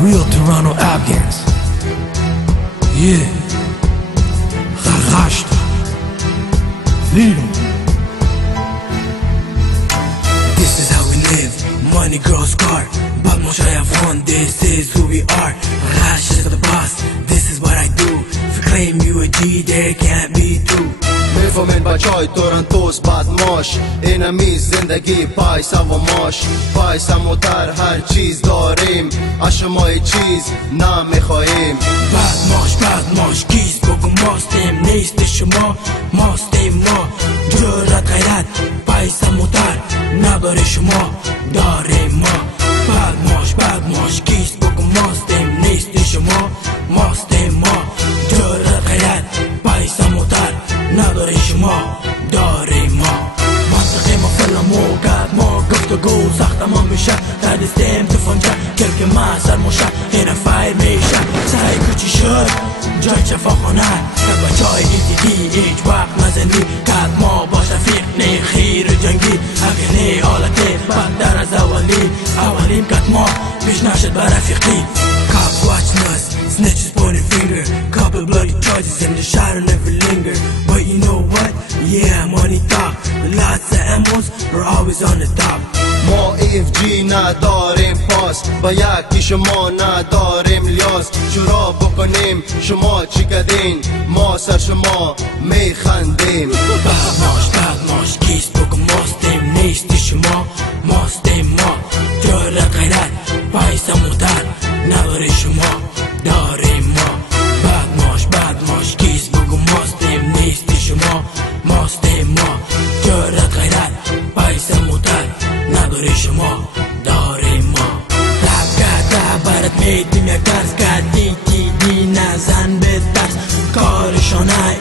real Toronto Afghans. Yeah. Kharashta. Freedom. This is how we live. Money grows car. But Moshe Afghan, this is who we are. Kharashta is the boss. This is what I do. If you claim you a G, there can't be two. میفهمین بچهای تورنتوس بدماش اینمی زندگی پایسا و ماش پایسا متر هر چیز داریم از شما چیز نمیخواییم بدماش کیست بگو ماستیم نیست شما ماستیم ما جرأت غیرت پایسا متر نداره شما داریم ما بدماش کیست بگو ماستیم نیست شما ماستیم ما جرأت غیرت پایسا متر نداره شما داریم ما منطقه ما فلمو کرد ما گفتگو سخت ما میشه در دستیم تفنجه کلک ما سر موشه این فایر میشه سعی کوچی شد جای شفاخانه که بچای دیدی هیچ وقت نزنی کد ما با شفیق نی خیر جنگی حقیقی آلته بدتر از اولیم کد ما پیش نشد بر رفیقی Cops watching us, snitches pointing finger Couple bloody charges and the shadow never linger But you know what? Yeah, money talk The lots of ammos are always on the top ما EFG نداریم پاس با یکی شما نداریم لیاس شورا بکنیم شما چی کدین ما سر شما میخندیم بدماش کیست بگو ماستیم نیست شما ماستیم ما جرأت غیرت پایسا متر نداره شما داریم ما بدماش کیست بگو ماستیم نیست شما ماستیم ما جرأت غیرت پایسا متر نداره شما داریم ما لب برات میدیم یک درس کردی نزن به درس کارشانه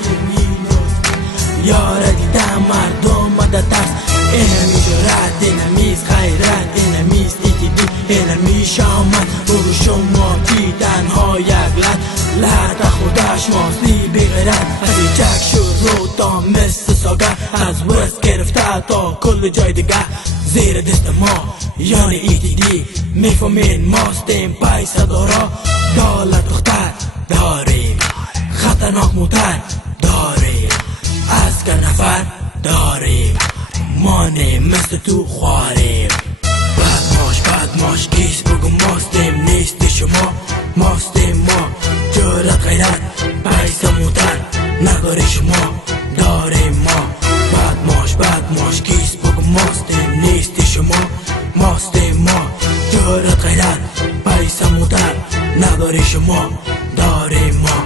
یاره دیدم مردم مدد ترس اینمی جرأت اینمیز غیرت اینمیز اینمی شامت رو شما دیدن ها یک لط خودش ماستی بغیرت از ایچک شروع تا مثل ساگر از وست گرفته تا کل جای دیگه زیر دست ما یعنی ایتیدی میفهمین ماستیم پایسا دارا دالت دختر داریم خطرناک موتر داریم اسکر نفر داریم مانیم مثل تو خواریم بدماش کیست بگو ماستیم نیست شما ماستیم ما جرأت غیرت پایسا موتر نداره شما داریم ما بدماش کیست بگو ماستیم نیست شما ماستیم ما جرأت غیرت پایسا موتر نداره شما داریم ما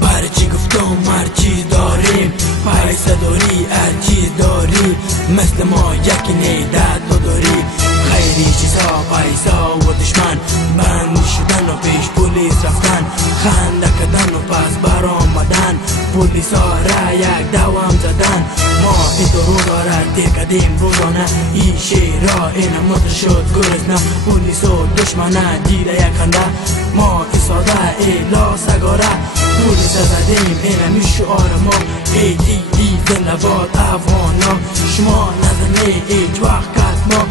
برای چی گفتم هر چیز داریم پایسا داری هر چیز داری مثل ما یکی نیدت نداری خیلی چیزها پایسا و دشمن بند شدن و پیش پولیس رفتن خنده کردن و پس برآمدن پولیس ها را یک دوام زدن ما این دو روزا را دیر کردیم روزانه این شیر را این متر شد گرزنه پولیس و دشمنه دیده یک خنده ما این ساده ایلا سگاره پولیس زدیم اینمی شعار ما ای زندباد افغانا شما نزنی هیچ وقت کت ما